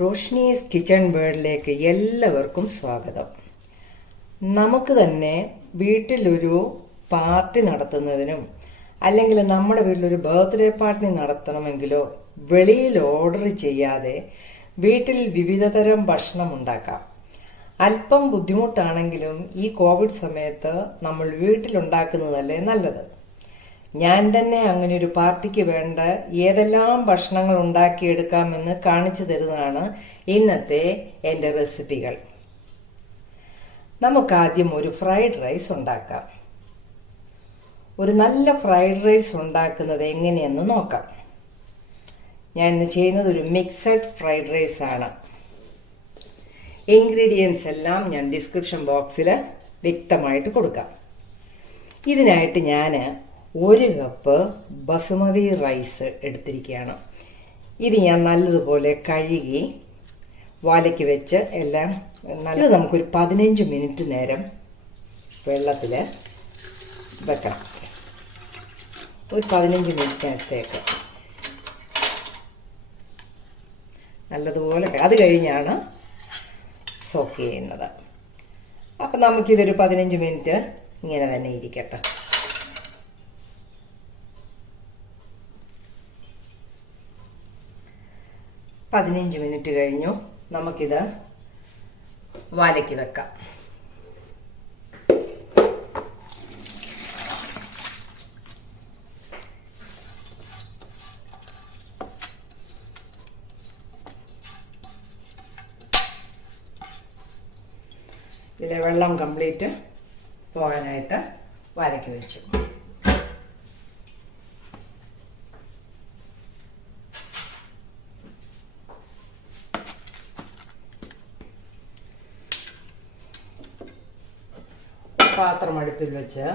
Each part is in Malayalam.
റോഷ്നീസ് കിച്ചൺ വേൾഡിലേക്ക് എല്ലാവർക്കും സ്വാഗതം. നമുക്ക് തന്നെ വീട്ടിലൊരു പാർട്ടി നടത്തുന്നതിനും അല്ലെങ്കിൽ നമ്മുടെ വീട്ടിലൊരു ബർത്ത്ഡേ പാർട്ടി നടത്തണമെങ്കിലോ വെളിയിൽ ഓർഡർ ചെയ്യാതെ വീട്ടിൽ വിവിധതരം ഭക്ഷണം ഉണ്ടാക്കാം. അല്പം ബുദ്ധിമുട്ടാണെങ്കിലും ഈ കോവിഡ് സമയത്ത് നമ്മൾ വീട്ടിലുണ്ടാക്കുന്നതല്ലേ നല്ലത്. ഞാൻ തന്നെ അങ്ങനെ ഒരു പാർട്ടിക്ക് വേണ്ട ഏതെല്ലാം ഭക്ഷണങ്ങൾ ഉണ്ടാക്കിയെടുക്കാമെന്ന് കാണിച്ചു തരുന്നതാണ് ഇന്നത്തെ എൻ്റെ റെസിപ്പികൾ. നമുക്കാദ്യം ഒരു ഫ്രൈഡ് റൈസ് ഉണ്ടാക്കാം. ഒരു നല്ല ഫ്രൈഡ് റൈസ് ഉണ്ടാക്കുന്നത് എങ്ങനെയെന്ന് നോക്കാം. ഞാൻ ഇന്ന് ചെയ്യുന്നത് ഒരു മിക്സഡ് ഫ്രൈഡ് റൈസ് ആണ്. ഇൻഗ്രീഡിയൻസ് എല്ലാം ഞാൻ ഡിസ്ക്രിപ്ഷൻ ബോക്സിൽ വ്യക്തമായിട്ട് കൊടുക്കാം. ഇതിനായിട്ട് ഞാൻ 1 കപ്പ് ബസുമതി റൈസ് എടുത്തിരിക്കുകയാണ്. ഇത് ഞാൻ നല്ലതുപോലെ കഴുകി വാലയ്ക്ക് വെച്ച് എല്ലാം ഇത് നമുക്കൊരു 15 മിനിറ്റ് നേരം വെള്ളത്തിൽ വെക്കണം. ഒരു 15 മിനിറ്റിനകത്തേക്ക് നല്ലതുപോലെ അത് കഴിഞ്ഞാണ് സോക്ക് ചെയ്യുന്നത്. അപ്പം നമുക്കിതൊരു 15 മിനിറ്റ് ഇങ്ങനെ തന്നെ ഇരിക്കട്ടെ. 15 മിനിറ്റ് കഴിഞ്ഞു. നമുക്കിത് വാലയ്ക്ക് വെക്കാം. ഇതിലെ വെള്ളം കംപ്ലീറ്റ് പോകാനായിട്ട് വാലയ്ക്ക് വെച്ചു. പാത്രം അടുപ്പിൽ വെച്ച്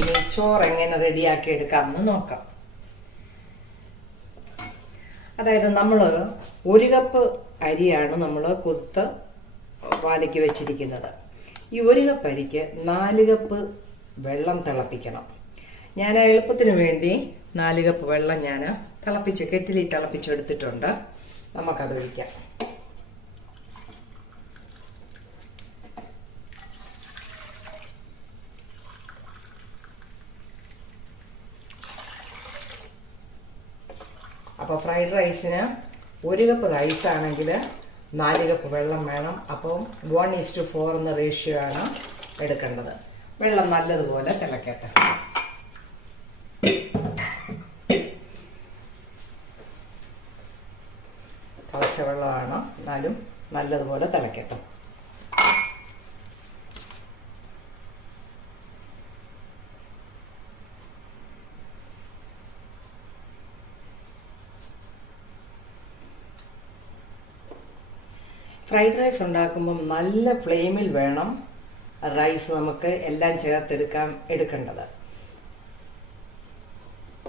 ഇനി ചോറ് എങ്ങനെ റെഡിയാക്കി എടുക്കാമെന്ന് നോക്കാം. അതായത് നമ്മൾ 1 കപ്പ് അരിയാണ് നമ്മൾ കുതിർത്ത് വാലയ്ക്ക് വെച്ചിരിക്കുന്നത്. ഈ 1 കപ്പ് അരിക്ക് 4 കപ്പ് വെള്ളം തിളപ്പിക്കണം. ഞാൻ എളുപ്പത്തിന് വേണ്ടി 4 കപ്പ് വെള്ളം ഞാൻ കെറ്റിലിൽ തിളപ്പിച്ചെടുത്തിട്ടുണ്ട്. നമുക്കത് ഒഴിക്കാം. അപ്പോൾ ഫ്രൈഡ് റൈസിന് 1 കപ്പ് റൈസ് ആണെങ്കിൽ 4 കപ്പ് വെള്ളം വേണം. അപ്പം 1:4 എന്ന റേഷ്യോ ആണ് എടുക്കേണ്ടത്. വെള്ളം നല്ലതുപോലെ തിളക്കട്ടെ. തിളച്ച വെള്ളമാണ്, എന്നാലും നല്ലതുപോലെ തിളക്കട്ടെ. ഫ്രൈഡ് റൈസ് ഉണ്ടാക്കുമ്പം നല്ല ഫ്ലെയിമിൽ വേണം റൈസ് നമുക്ക് എല്ലാം എടുക്കേണ്ടത്.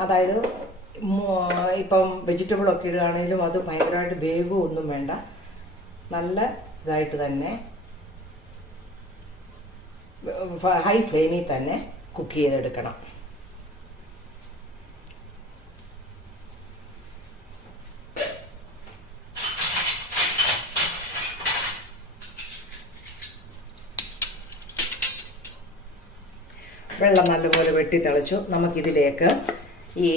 അതായത് ഇപ്പം വെജിറ്റബിളൊക്കെ ഇടുകയാണെങ്കിലും അത് ഭയങ്കരമായിട്ട് വേവൊന്നും വേണ്ട. നല്ല ഇതായിട്ട് തന്നെ ഹൈ ഫ്ലെയിമിൽ തന്നെ കുക്ക് ചെയ്തെടുക്കണം. വെള്ളം നല്ലപോലെ വെട്ടി തിളച്ചു. നമുക്കിതിലേക്ക് ഈ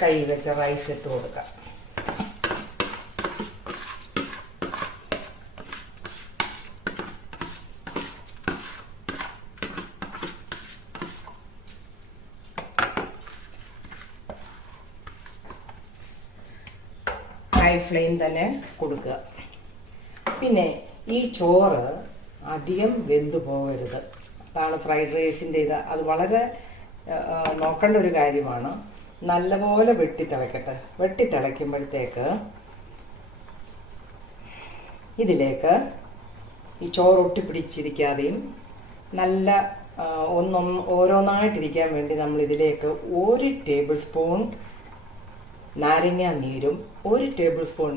കഴുകി വെച്ച റൈസ് ഇട്ട് കൊടുക്കാം. ഹൈ ഫ്ലെയിം തന്നെ കൊടുക്കുക. പിന്നെ ഈ ചോറ് അധികം വെന്തു പോകരുത്. അതാണ് ഫ്രൈഡ് റൈസിൻ്റെ ഇത്. അത് വളരെ നോക്കേണ്ട ഒരു കാര്യമാണ്. നല്ലപോലെ വെട്ടിത്തിളക്കട്ടെ. വെട്ടിത്തിളയ്ക്കുമ്പോഴത്തേക്ക് ഇതിലേക്ക് ഈ ചോറ് ഒട്ടിപ്പിടിച്ചിരിക്കാതെയും നല്ല ഓരോന്നായിട്ടിരിക്കാൻ വേണ്ടി നമ്മൾ ഇതിലേക്ക് 1 ടേബിൾ സ്പൂൺ നാരങ്ങ നീരും 1 ടേബിൾ സ്പൂൺ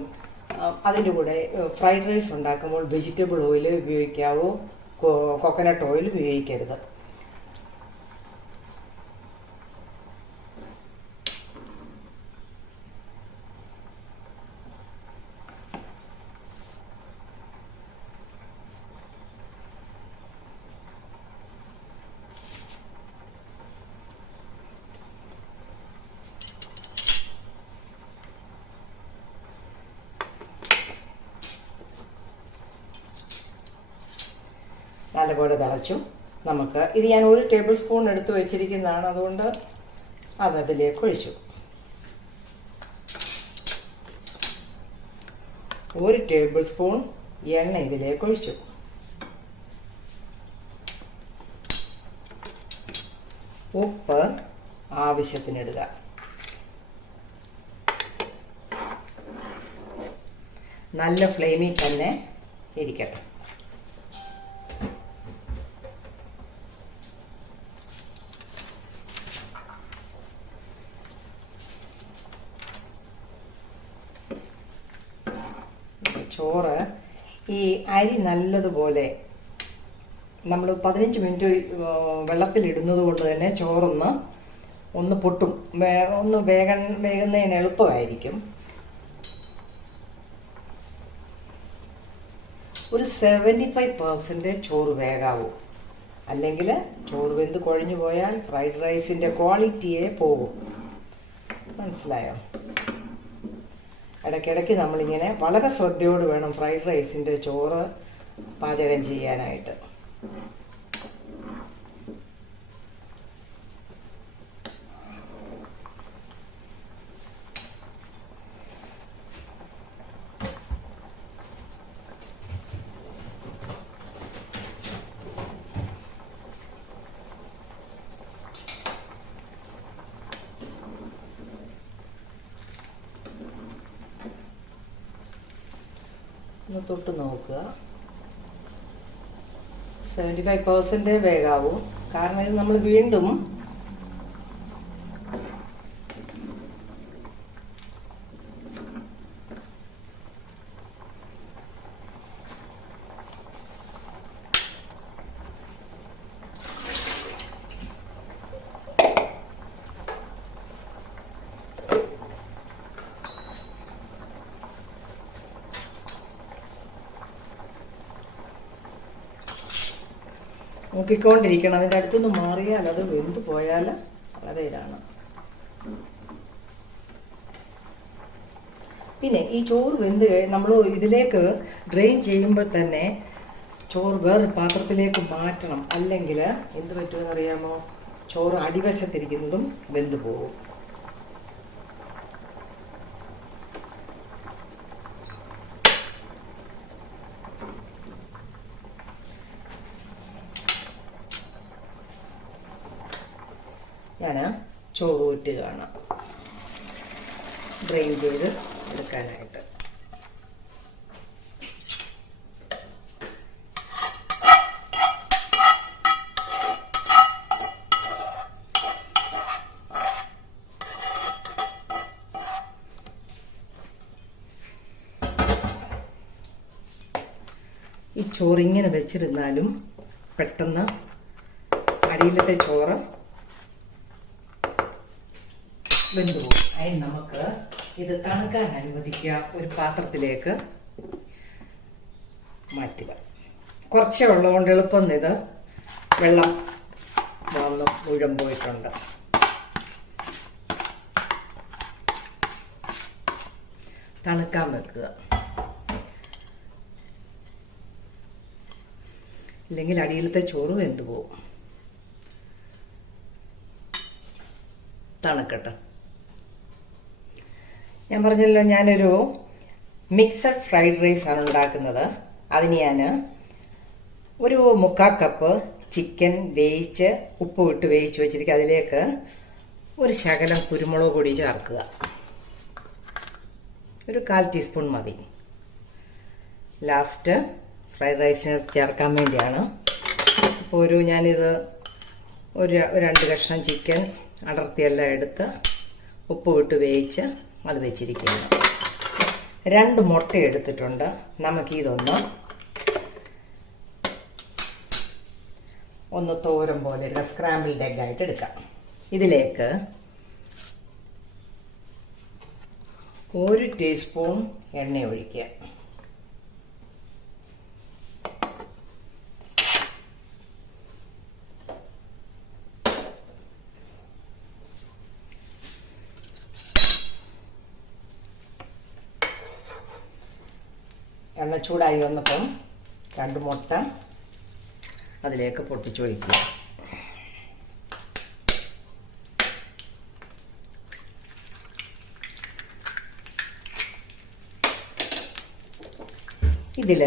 അതിൻ്റെ കൂടെ ഫ്രൈഡ് റൈസ് ഉണ്ടാക്കുമ്പോൾ വെജിറ്റബിൾ ഓയിൽ ഉപയോഗിക്കാവൂ, കോക്കനട്ട് ഓയിൽ ഉപയോഗിക്കരുത്. നല്ലപോലെ തിളച്ചു. നമുക്ക് ഇത് ഞാൻ 1 ടേബിൾ സ്പൂൺ എടുത്ത് വെച്ചിരിക്കുന്നതാണ്, അതുകൊണ്ട് അതതിലേക്ക് ഒഴിച്ചു. 1 ടേബിൾ സ്പൂൺ എണ്ണ ഇതിലേക്ക് ഒഴിച്ചു. ഉപ്പ് ആവശ്യത്തിനിടുക. നല്ല ഫ്ലെയിമിൽ തന്നെ ഇരിക്കട്ടെ. ചോറ് ഈ അരി നല്ലതുപോലെ നമ്മൾ 15 മിനിറ്റ് വെള്ളത്തിലിടുന്നത് കൊണ്ട് തന്നെ ചോറൊന്ന് പൊട്ടും, ഒന്ന് വേകുന്നതിന് എളുപ്പമായിരിക്കും. ഒരു 75% ചോറ് വേകാവൂ, അല്ലെങ്കിൽ ചോറ് വെന്ത് കുഴഞ്ഞു പോയാൽ ഫ്രൈഡ് റൈസിൻ്റെ ക്വാളിറ്റിയെ പോകും. മനസ്സിലായോ? ഇടയ്ക്കിടയ്ക്ക് നമ്മളിങ്ങനെ വളരെ ശ്രദ്ധയോട് വേണം ഫ്രൈഡ് റൈസിൻ്റെ ചോറ് പാചകം ചെയ്യാനായിട്ട്. ഒന്ന് തൊട്ട് നോക്കുക. 75% വേകാവൂ, കാരണം ഇത് നമ്മൾ വീണ്ടും നോക്കിക്കൊണ്ടിരിക്കണം. അതിൻ്റെ അടുത്തുനിന്ന് മാറിയാൽ അത് വെന്ത് പോയാൽ വളരെ ഇതാണ്. പിന്നെ ഈ ചോറ് വെന്ത് നമ്മൾ ഇതിലേക്ക് ഡ്രെയിൻ ചെയ്യുമ്പോൾ തന്നെ ചോറ് വേറൊരു പാത്രത്തിലേക്ക് മാറ്റണം, അല്ലെങ്കിൽ എന്ത് പറ്റുമെന്ന് അറിയാമോ? ചോറ് അടിവശത്തിരിക്കുന്നതും വെന്ത് പോകും. ഞാൻ ചോറ് ഊറ്റുകയാണ്, ഡ്രെയിൻ ചെയ്ത് എടുക്കാനായിട്ട്. ഈ ചോറിങ്ങനെ വെച്ചിരുന്നാലും പെട്ടെന്ന് അടിയിലത്തെ ചോറ് വെന്തുപോകും. അതിന് നമുക്ക് ഇത് തണുക്കാൻ അനുവദിക്കുക. ഒരു പാത്രത്തിലേക്ക് മാറ്റുക. കുറച്ചേ ഉള്ളതുകൊണ്ട് എളുപ്പം ഇത് വെള്ളം വന്ന് മുഴുവൻ പോയിട്ടുണ്ട്. തണുക്കാൻ വെക്കുക, ഇല്ലെങ്കിൽ അടിയിലത്തെ ചോറ് വെന്തു പോകും. തണുക്കട്ടെ. ഞാൻ പറഞ്ഞല്ലോ, ഞാനൊരു മിക്സഡ് ഫ്രൈഡ് റൈസാണ് ഉണ്ടാക്കുന്നത്. അതിന് ഞാൻ ഒരു 3/4 കപ്പ് ചിക്കൻ വേവിച്ച് ഉപ്പ് ഇട്ട് വേവിച്ച് വെച്ചിരിക്കുക. അതിലേക്ക് ഒരു ശകലം കുരുമുളക് പൊടി ചേർക്കുക. ഒരു 1/4 ടീസ്പൂൺ മതി. ലാസ്റ്റ് ഫ്രൈഡ് റൈസിന് ചേർക്കാൻ വേണ്ടിയാണ്. അപ്പോൾ ഞാനിത് ഒരു 2 കഷ്ണം ചിക്കൻ അടർത്തിയെല്ലാം എടുത്ത് ഉപ്പ് ഇട്ട് വേവിച്ച് അത് വെച്ചിരിക്കുകയാണ്. 2 മുട്ട എടുത്തിട്ടുണ്ട്. നമുക്കിതൊന്ന് തോരൻ പോലെ എടുക്കാം, സ്ക്രാമ്പിൾഡ് എഗ് ആയിട്ട് എടുക്കാം. ഇതിലേക്ക് 1 ടീസ്പൂൺ എണ്ണ ഒഴിക്കുക. എണ്ണ ചൂടായി വന്നപ്പം 2 മുട്ട അതിലേക്ക് പൊട്ടിച്ചൊഴിക്കുക. ഇതിൽ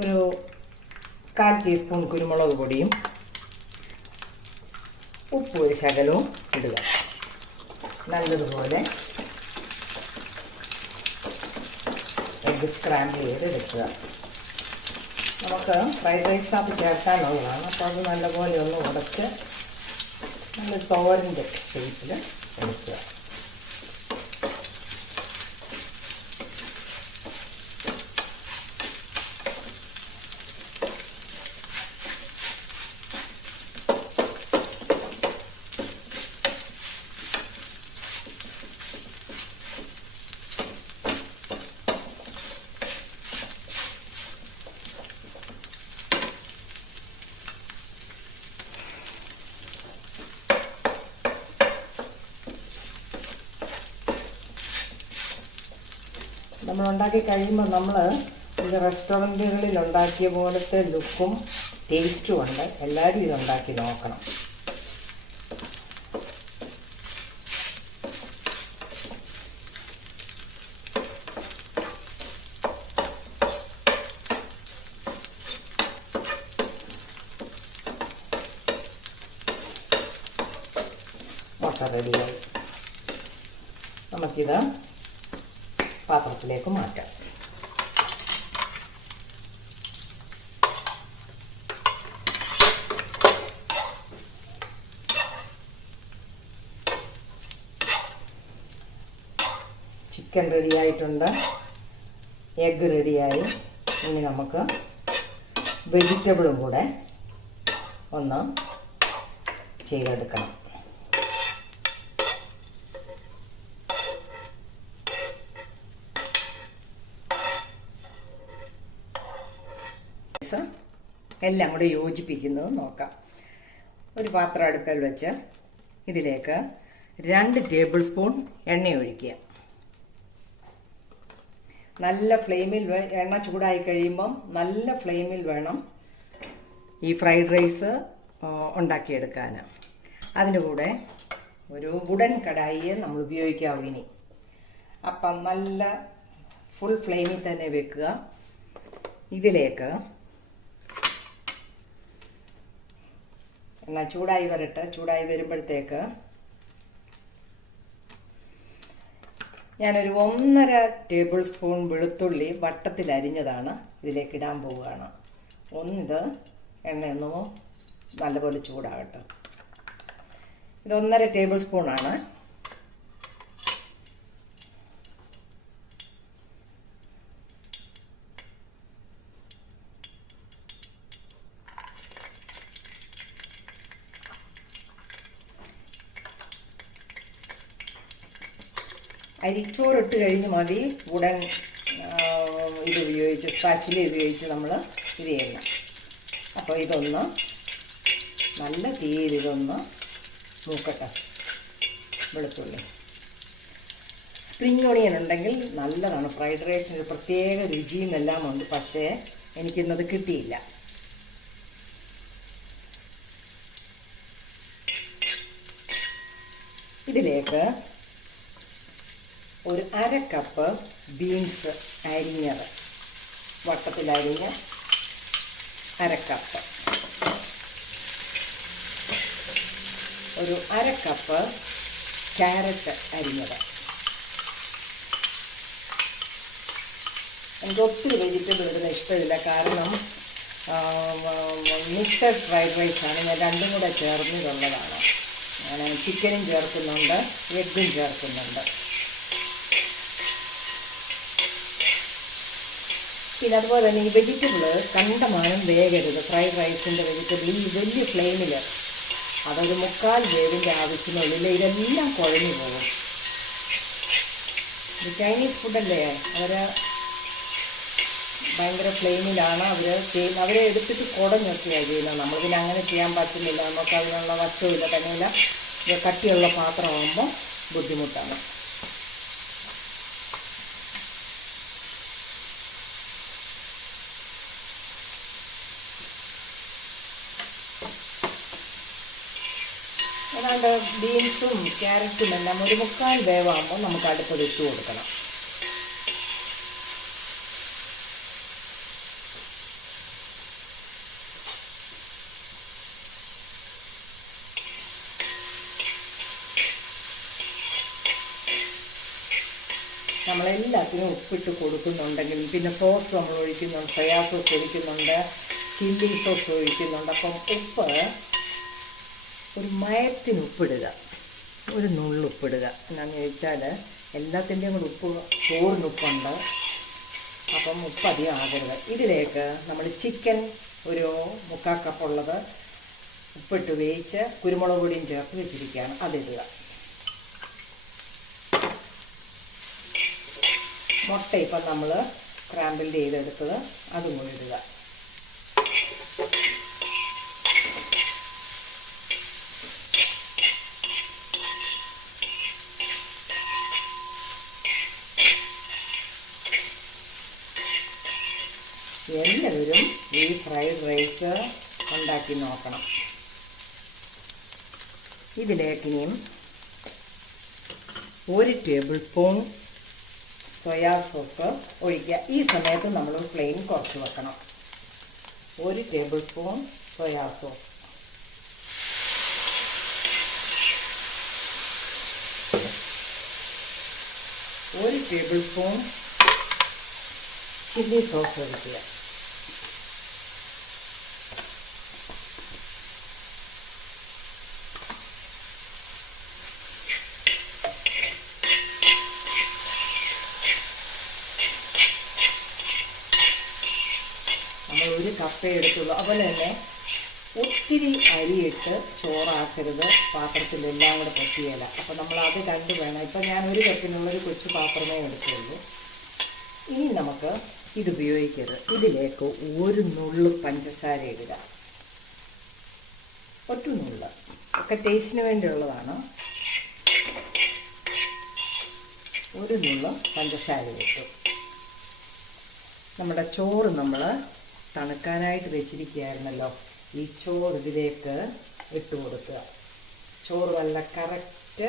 ഒരു 1/4 ടീസ്പൂൺ കുരുമുളക് പൊടിയും ഉപ്പ് ഒരു ശകലവും ഇടുക. നല്ലതുപോലെ എഗ്ഗ് സ്ക്രാമ്പിൾ ചെയ്ത് വെക്കുക. നമുക്ക് ഫ്രൈഡ് റൈസിനകത്ത് ചേർക്കാനുള്ളതാണ്. അപ്പോൾ അത് നല്ലപോലെ ഒന്ന് ഉടച്ച് നല്ല തോരൻ്റെ ഷേപ്പിൽ എടുക്കുക. നമ്മൾ ഉണ്ടാക്കി കഴിയുമ്പോൾ നമ്മൾ ഇത് റെസ്റ്റോറൻറ്റുകളിൽ ഉണ്ടാക്കിയ പോലത്തെ ലുക്കും ടേസ്റ്റും ഉണ്ട്. എല്ലാവരും ഇതുണ്ടാക്കി നോക്കണം. മുട്ട റെഡിയായി. നമുക്കിത് പാത്രത്തിലേക്ക് മാറ്റാം. ചിക്കൻ റെഡിയായിട്ടുണ്ട്, എഗ്ഗ് റെഡിയായി. ഇനി നമുക്ക് വെജിറ്റബിളും കൂടെ ഒന്ന് ചെയ്തെടുക്കണം. എല്ലാം കൂടെ യോജിപ്പിക്കുന്നത് നോക്കാം. ഒരു പാത്രം അടുപ്പിൽ വെച്ച് ഇതിലേക്ക് 2 ടേബിൾ സ്പൂൺ എണ്ണ ഒഴിക്കുക. നല്ല ഫ്ലെയിമിൽ എണ്ണ ചൂടായി കഴിയുമ്പം നല്ല ഫ്ലെയിമിൽ വേണം ഈ ഫ്രൈഡ് റൈസ് ഉണ്ടാക്കിയെടുക്കാൻ. അതിൻ്റെ കൂടെ ഒരു വുഡൻ കടായിയെ നമ്മൾ ഉപയോഗിക്കാവൂ ഇനി. അപ്പം നല്ല ഫുൾ ഫ്ലെയിമിൽ തന്നെ വെക്കുക. ഇതിലേക്ക് എണ്ണ ചൂടായി വരട്ടെ. ചൂടായി വരുമ്പോഴത്തേക്ക് ഞാനൊരു 1.5 ടേബിൾ സ്പൂൺ വെളുത്തുള്ളി വട്ടത്തിൽ അരിഞ്ഞതാണ് ഇതിലേക്ക് ഇടാൻ പോവുകയാണ്. ഇത് എണ്ണയൊന്ന് നല്ലപോലെ ചൂടാകട്ടെ. ഇത് 1.5 ടേബിൾ സ്പൂണാണ്. അരിച്ചോറിട്ട് കഴിഞ്ഞ് മതി ഉടൻ ഇത് ഉപയോഗിച്ച് സ്പാച്ചില ഉപയോഗിച്ച് നമ്മൾ ഇത് ചെയ്യണം. അപ്പോൾ ഇതൊന്ന് നല്ല തീയിൽ ഇതൊന്ന് മൂക്കട്ടെ. വെളുത്തുള്ളി സ്പ്രിംഗ് ഓണിയൻ ഉണ്ടെങ്കിൽ നല്ലതാണ്. ഫ്രൈഡ് റൈസിന് പ്രത്യേക രുചിയും എല്ലാം ഉണ്ട്. പക്ഷേ എനിക്കിന്നത് കിട്ടിയില്ല. ഇതിലേക്ക് ഒരു 1/2 കപ്പ് ബീൻസ് അരിഞ്ഞത്, വട്ടത്തിലരിഞ്ഞ 1/2 കപ്പ്, ഒരു 1/2 കപ്പ് ക്യാരറ്റ് അരിഞ്ഞത്. എനിക്ക് ഒത്തിരി വെജിറ്റബിൾ ഇടുന്ന ഇഷ്ടമില്ല. കാരണം മിക്സഡ് ഫ്രൈഡ് റൈസാണ്. ഞാൻ രണ്ടും കൂടെ ചേർന്നിട്ടുള്ളതാണ്. ഞാൻ ചിക്കനും ചേർക്കുന്നുണ്ട്, എഗ്ഗും ചേർക്കുന്നുണ്ട്. പിന്നെ അതുപോലെ തന്നെ ഈ വെജിറ്റബിൾ കണ്ടമാനം വേഗരുത്. ഫ്രൈഡ് റൈസിൻ്റെ വെജിറ്റബിൾ ഈ വലിയ ഫ്ലെയിമിൽ അതൊരു 1/4 വേവിൻ്റെ ആവശ്യമുള്ളിൽ ഇതെല്ലാം കുഴഞ്ഞു പോകും. ഇത് ചൈനീസ് ഫുഡല്ലേ, അവർ ഭയങ്കര ഫ്ലെയിമിലാണ് അവരെ എടുത്തിട്ട് കുടഞ്ഞൊക്കെയാണ് ചെയ്യുന്നത്. നമ്മൾ പിന്നെ അങ്ങനെ ചെയ്യാൻ പറ്റുന്നില്ല. നമുക്ക് അതിനുള്ള വശമില്ല. തന്നെയില്ല, കട്ടിയുള്ള പാത്രമാകുമ്പോൾ ബുദ്ധിമുട്ടാണ്. ആണ്ട് ബീൻസും ക്യാരറ്റും എല്ലാം ഒരു 3/4 വേവാകുമ്പോൾ നമുക്ക് അടുത്തത് ഇട്ട് കൊടുക്കണം. നമ്മളെല്ലാത്തിനും ഉപ്പിട്ട് കൊടുക്കുന്നുണ്ടെങ്കിലും പിന്നെ സോസ് നമ്മൾ ഒഴിക്കുന്നുണ്ട്, സോയാ സോസ് ഒഴിക്കുന്നുണ്ട്, ചില്ലി സോസ് ഒഴിക്കുന്നുണ്ട്. അപ്പം ഉപ്പ് ഒരു മയത്തിന് ഉപ്പിടുക, ഒരു നുള്ളുപ്പിടുക. എന്നാന്ന് ചോദിച്ചാൽ എല്ലാത്തിൻ്റെയും കൂടെ ഉപ്പ് ചോറിനുപ്പുണ്ട്, അപ്പം ഉപ്പ് അധികം ആകരുത്. ഇതിലേക്ക് നമ്മൾ ചിക്കൻ ഒരു 3/4 കപ്പുള്ളത് ഉപ്പിട്ട് വേവിച്ച് കുരുമുളക് പൊടിയും ചേർത്ത് വെച്ചിരിക്കുകയാണ്, അതിടുക. മുട്ട ഇപ്പം നമ്മൾ സ്ക്രാമ്പിൾ ചെയ്തെടുത്തത് അതും കൂടി ഇടുക. എല്ലാവരും ഈ ഫ്രൈഡ് റൈസ് ഉണ്ടാക്കി നോക്കണം. ഇതിലേക്ക് ഇനിയും 1 ടേബിൾ സ്പൂൺ സോയാ സോസ് ഒഴിക്കുക. ഈ സമയത്ത് നമ്മൾ ഫ്ലെയിം കുറച്ച് വെക്കണം. 1 ടേബിൾ സ്പൂൺ സോയാ സോസ്, ഒരു ടേബിൾ സ്പൂൺ ചില്ലി സോസ് ഒഴിക്കുക. നമ്മൾ 1 കപ്പേ എടുത്തുള്ളൂ. അതുപോലെ തന്നെ ഒത്തിരി അരിയിട്ട് ചോറാക്കരുത്, പാത്രത്തിലെല്ലാം കൂടെ പറ്റിയല്ല. അപ്പോൾ നമ്മൾ അത് കണ്ട് വേണം. ഇപ്പം ഞാൻ 1 കപ്പിനുള്ളൊരു കൊച്ചു പാത്രമേ എടുത്തുള്ളൂ. ഇനി നമുക്ക് ഇത് ഉപയോഗിക്കരുത്. ഇതിലേക്ക് 1 നുള്ളു പഞ്ചസാര ഇടുക, 1 നുള്ള്, ഒക്കെ ടേസ്റ്റിന് വേണ്ടിയുള്ളതാണ്. 1 നുള്ളു പഞ്ചസാര ഇട്ടു. നമ്മുടെ ചോറ് നമ്മൾ തണുക്കാനായിട്ട് വെച്ചിരിക്കുകയായിരുന്നല്ലോ, ഈ ചോറ് ഇതിലേക്ക് ഇട്ട് കൊടുക്കുക. ചോറ് നല്ല കറക്റ്റ്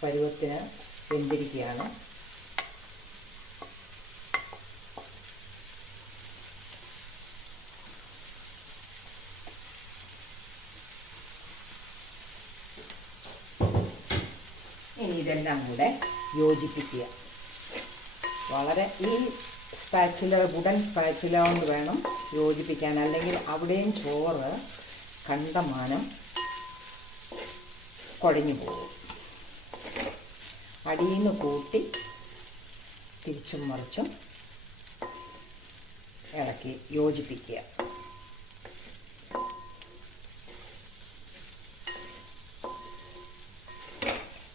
പരുവത്തിന് വെന്തിരിക്കുകയാണ്. ഇനി ഇതെല്ലാം കൂടെ യോജിപ്പിക്കുക. വളരെ ഈ സ്പാച്ചുല, വുഡൻ സ്പാച്ചുല കൊണ്ട് വേണം യോജിപ്പിക്കാൻ, അല്ലെങ്കിൽ അവിടെയും ചോറ് കണ്ടമാനം കുഴഞ്ഞു പോകും. അടിയിൽ നിന്ന് കൂട്ടി തിരിച്ചും മറിച്ചും ഇളക്കി യോജിപ്പിക്കുക.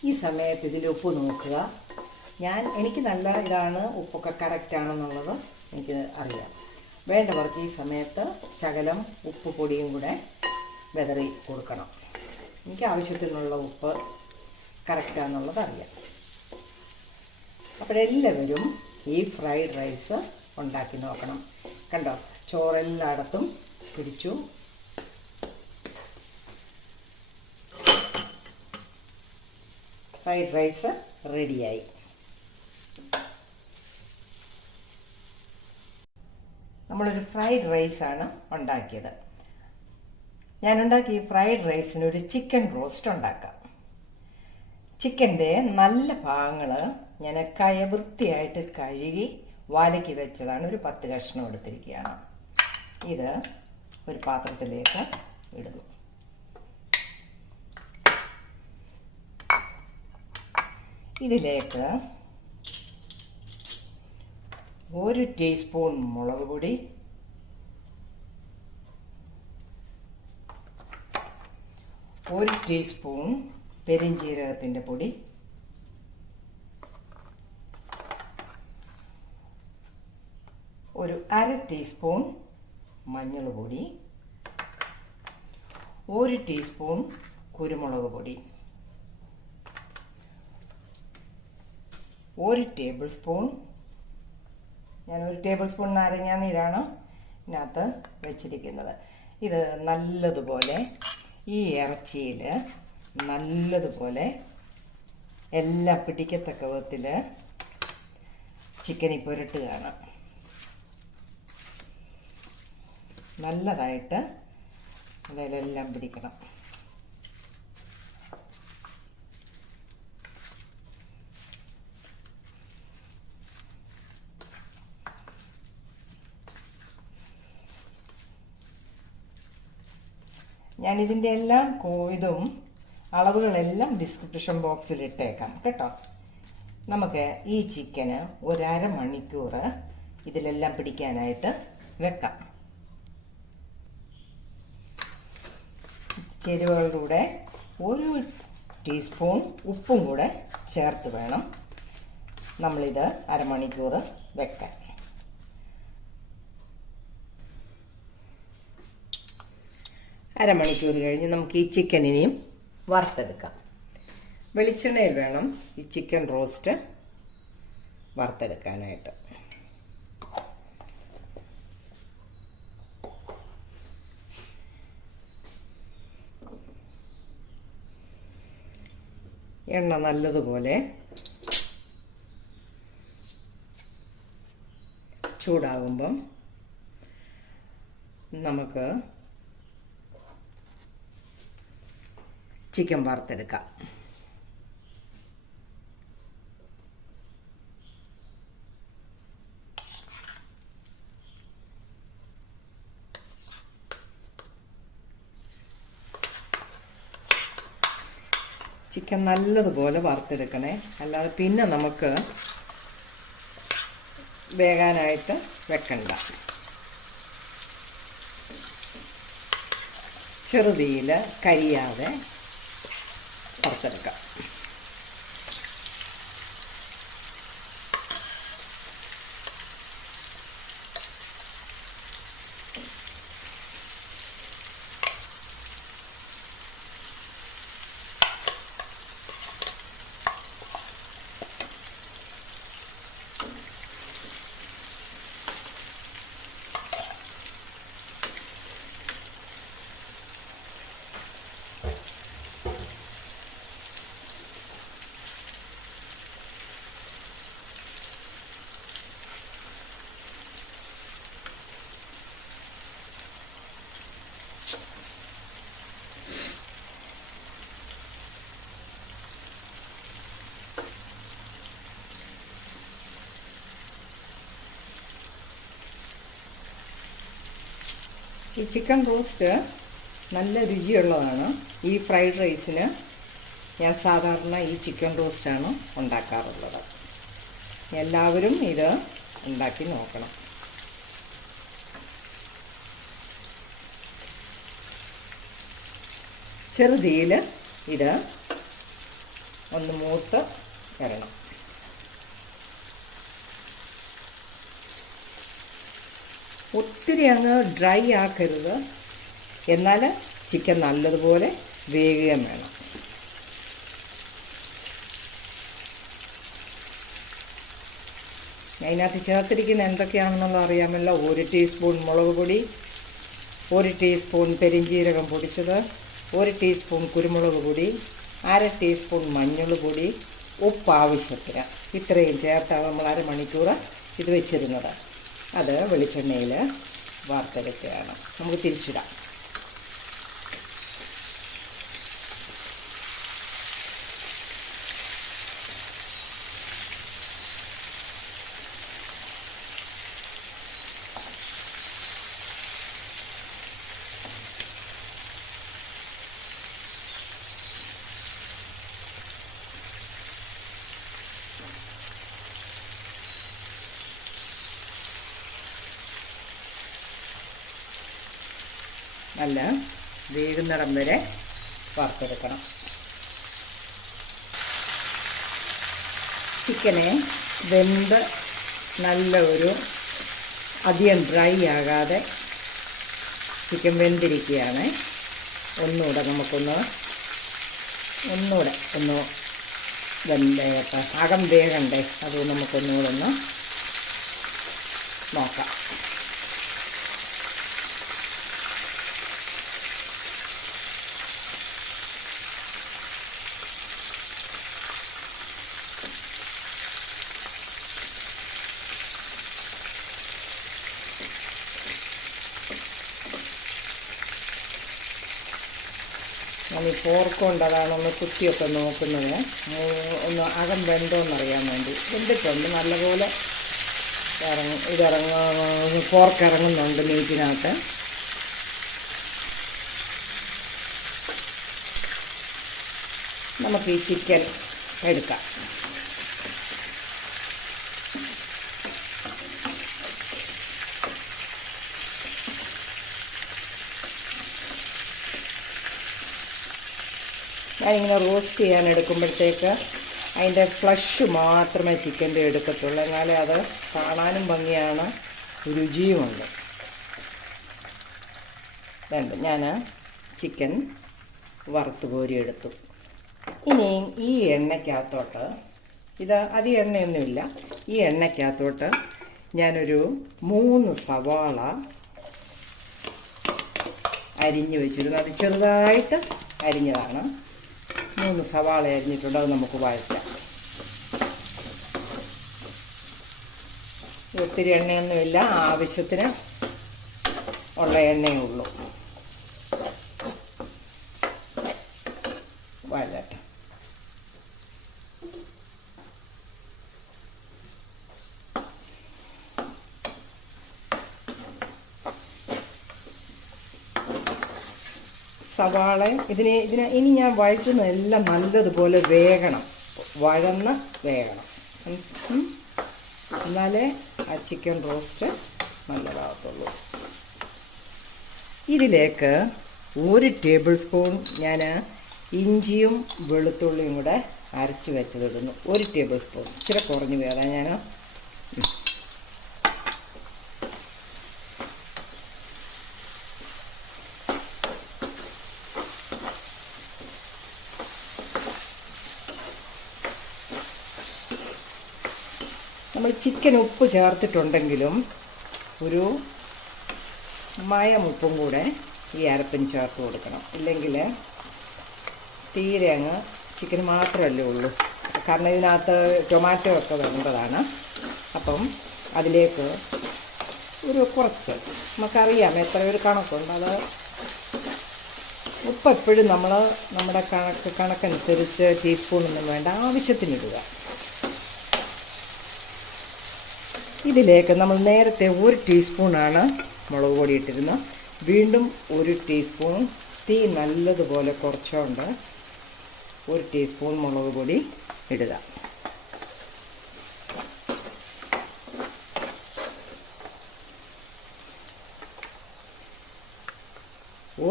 ഈ സമയത്ത് ഇതിൽ ഉപ്പ് നോക്കുക. എനിക്ക് നല്ല ഇതാണ്, ഉപ്പൊക്കെ കറക്റ്റാണെന്നുള്ളത് എനിക്ക് അറിയാം. വേണ്ടവർക്ക് ഈ സമയത്ത് ശകലം ഉപ്പ് പൊടിയും കൂടെ വിതറി കൊടുക്കണം. എനിക്ക് ആവശ്യത്തിനുള്ള ഉപ്പ് കറക്റ്റാണെന്നുള്ളത് അറിയാം. അപ്പോഴെല്ലാവരും ഈ ഫ്രൈഡ് റൈസ് ഉണ്ടാക്കി നോക്കണം. കണ്ടോ, ചോറെല്ലായിടത്തും പിടിച്ചു. ഫ്രൈഡ് റൈസ് റെഡിയായി. നമ്മളൊരു ഫ്രൈഡ് റൈസാണ് ഉണ്ടാക്കിയത്. ഞാനുണ്ടാക്കിയ ഫ്രൈഡ് റൈസിന് ഒരു ചിക്കൻ റോസ്റ്റ് ഉണ്ടാക്കാം. ചിക്കൻ്റെ നല്ല ഭാഗങ്ങൾ ഞാൻ വൃത്തിയായിട്ട് കഴുകി വാലയ്ക്ക് വെച്ചതാണ്. ഒരു 10 കഷ്ണം എടുത്തിരിക്കുകയാണ്. ഇത് ഒരു പാത്രത്തിലേക്ക് ഇടുന്നു. ഇതിലേക്ക് 1 ടീസ്പൂൺ മുളക് പൊടി, 1 ടീസ്പൂൺ പെരിഞ്ജീരകത്തിൻ്റെ പൊടി, 1/2 ടീസ്പൂൺ മഞ്ഞൾ പൊടി, 1 ടീസ്പൂൺ കുരുമുളക് പൊടി, 1 ടേബിൾ സ്പൂൺ, ഞാൻ 1 ടേബിൾ സ്പൂൺ നാരങ്ങാനീരാണ് ഇതിനകത്ത് വെച്ചിരിക്കുന്നത്. ഇത് നല്ലതുപോലെ ഈ ഇറച്ചിയിൽ നല്ലതുപോലെ എല്ലാം പിടിക്കത്തക്ക വിധത്തിൽ ചിക്കനിൽ പുരട്ടുകയാണ്. നല്ലതായിട്ട് അതിലെല്ലാം പിടിക്കണം. ഞാനിതിൻ്റെ എല്ലാം ഇതും അളവുകളെല്ലാം ഡിസ്ക്രിപ്ഷൻ ബോക്സിൽ ഇട്ടേക്കാം കേട്ടോ. നമുക്ക് ഈ ചിക്കന് ഒരു അരമണിക്കൂർ ഇതിലെല്ലാം പിടിക്കാനായിട്ട് വെക്കാം. ചേരുവകളുടെ കൂടെ 1 ടീസ്പൂൺ ഉപ്പും കൂടെ ചേർത്ത് വേണം നമ്മളിത് അരമണിക്കൂർ വെക്കാൻ. അരമണിക്കൂർ കഴിഞ്ഞ് നമുക്ക് ഈ ചിക്കൻ ഇനിയും വറുത്തെടുക്കാം. വെളിച്ചെണ്ണയിൽ വേണം ഈ ചിക്കൻ റോസ്റ്റ് വറുത്തെടുക്കാനായിട്ട്. എണ്ണ നല്ലതുപോലെ ചൂടാകുമ്പം നമുക്ക് ചിക്കൻ വറുത്തെടുക്കാം. ചിക്കൻ നല്ലതുപോലെ വറുത്തെടുക്കണേ, അല്ലാതെ പിന്നെ നമുക്ക് വേകാനായിട്ട് വെക്കണ്ട. ചെറുതീയിൽ കരിയാതെ വറുത്തെടുക്കാം. ഈ ചിക്കൻ റോസ്റ്റ് നല്ല രുചിയുള്ളതാണ്. ഈ ഫ്രൈഡ് റൈസിന് ഞാൻ സാധാരണ ഈ ചിക്കൻ റോസ്റ്റാണ് ഉണ്ടാക്കാറുള്ളത്. എല്ലാവരും ഇത് ഉണ്ടാക്കി നോക്കണം. ചെറുതീയിൽ ഇത് ഒന്ന് മൂത്ത് വരണം. ഒത്തിരി അങ്ങ് ഡ്രൈ ആക്കരുത്, എന്നാൽ ചിക്കൻ നല്ലതുപോലെ വേകുകയും വേണം. അതിനകത്ത് ചേർത്തിരിക്കുന്ന എന്തൊക്കെയാണെന്നുള്ളത് അറിയാമല്ലോ. 1 ടീസ്പൂൺ മുളക് പൊടി, 1 ടീസ്പൂൺ പെരിഞ്ജീരകം പൊടിച്ചത്, 1 ടീസ്പൂൺ കുരുമുളക് പൊടി, 1/2 ടീസ്പൂൺ മഞ്ഞൾ പൊടി, ഉപ്പ് ആവശ്യത്തിന്. ഇത്രയും ചേർത്താണ് നമ്മൾ അരമണിക്കൂർ ഇത് വെച്ചിരുന്നത്. അത് വെളിച്ചെണ്ണയിൽ വറുത്തെടുക്കുകയാണ്. നമുക്ക് തിരിച്ചിടാം. നല്ല വേകുന്നിടം വരെ വറുത്തെടുക്കണം. ചിക്കനെ വെന്ത് നല്ല അധികം ഡ്രൈ ആകാതെ ചിക്കൻ വെന്തിരിക്കുകയാണ്. ഒന്നുകൂടെ നമുക്കൊന്ന് വെന്തേട്ടെ, അകം വേകണ്ടേ, അത് നമുക്കൊന്നുകൂടെ ഒന്ന് നോക്കാം. ഈ പോർക്ക് കൊണ്ട് അതാണൊന്ന് കുത്തിയൊക്കെ നോക്കുന്നത്, ഒന്ന് അകം വെന്തോന്നറിയാൻ വേണ്ടി. വെന്തിട്ടുണ്ട്, നല്ലപോലെ പോർക്ക് ഇറങ്ങുന്നുണ്ട് മീറ്റിനകത്ത്. നമുക്ക് ഈ ചിക്കൻ എടുക്കാം. ഞാനിങ്ങനെ റോസ്റ്റ് ചെയ്യാൻ എടുക്കുമ്പോഴത്തേക്ക് അതിൻ്റെ ഫ്ലഷ് മാത്രമേ ചിക്കൻ്റെ എടുക്കത്തുള്ളൂ, എന്നാലേ അത് കാണാനും ഭംഗിയാണ്, രുചിയുമുണ്ട്. രണ്ട് ഞാൻ ചിക്കൻ വറുത്ത് കോരിയെടുത്തു. ഇനി ഈ എണ്ണയ്ക്കകത്തോട്ട്, ഇത് അധികം എണ്ണയൊന്നുമില്ല, ഈ എണ്ണയ്ക്കകത്തോട്ട് ഞാനൊരു 3 സവാള അരിഞ്ഞ് വെച്ചിരുന്നു. അത് ചെറുതായിട്ട് അരിഞ്ഞതാണ്. 3 സവാള അരിഞ്ഞിട്ടുണ്ട്, അത് നമുക്ക് വഴറ്റാം. ഒത്തിരി എണ്ണയൊന്നുമില്ല, ആവശ്യത്തിന് ഉള്ള എണ്ണയേ ഉള്ളൂ. വഴറ്റാം. സവാള ഇനി ഞാൻ വഴറ്റുന്നതെല്ലാം നല്ലതുപോലെ വേകണം, വഴന്ന് വേകണം. എന്നാലേ ആ ചിക്കൻ റോസ്റ്റ് നല്ലതാകത്തുള്ളൂ. ഇതിലേക്ക് 1 ടേബിൾ സ്പൂൺ ഞാൻ ഇഞ്ചിയും വെളുത്തുള്ളിയും കൂടെ അരച്ച് വെച്ചതിടുന്നു. 1 ടേബിൾ സ്പൂൺ, ഇച്ചിരി കുറഞ്ഞു പോയതാ ഞാൻ. നമ്മൾ ചിക്കൻ ഉപ്പ് ചേർത്തിട്ടുണ്ടെങ്കിലും ഒരു ഉപ്പും കൂടെ ഈ അരപ്പിന് ചേർത്ത് കൊടുക്കണം. ഇല്ലെങ്കിൽ തീരെ അങ്ങ് ചിക്കൻ മാത്രമല്ലേ ഉള്ളൂ, കാരണം ഇതിനകത്ത് ടൊമാറ്റോ ഒക്കെ വേണ്ടതാണ്. അപ്പം അതിലേക്ക് ഒരു കുറച്ച്, നമുക്കറിയാം എത്ര ഒരു കണക്കുണ്ട്, അത് ഉപ്പ് എപ്പോഴും നമ്മൾ നമ്മുടെ കണക്കനുസരിച്ച് ടീസ്പൂണൊന്നും വേണ്ട, ആവശ്യത്തിനിടുക. ഇതിലേക്ക് നമ്മൾ നേരത്തെ 1 ടീസ്പൂണാണ് മുളക് പൊടി ഇട്ടിരുന്നത്, വീണ്ടും 1 ടീസ്പൂൺ, തീ നല്ലതുപോലെ കുറച്ചുകൊണ്ട് 1 ടീസ്പൂൺ മുളക് പൊടി ഇടുക.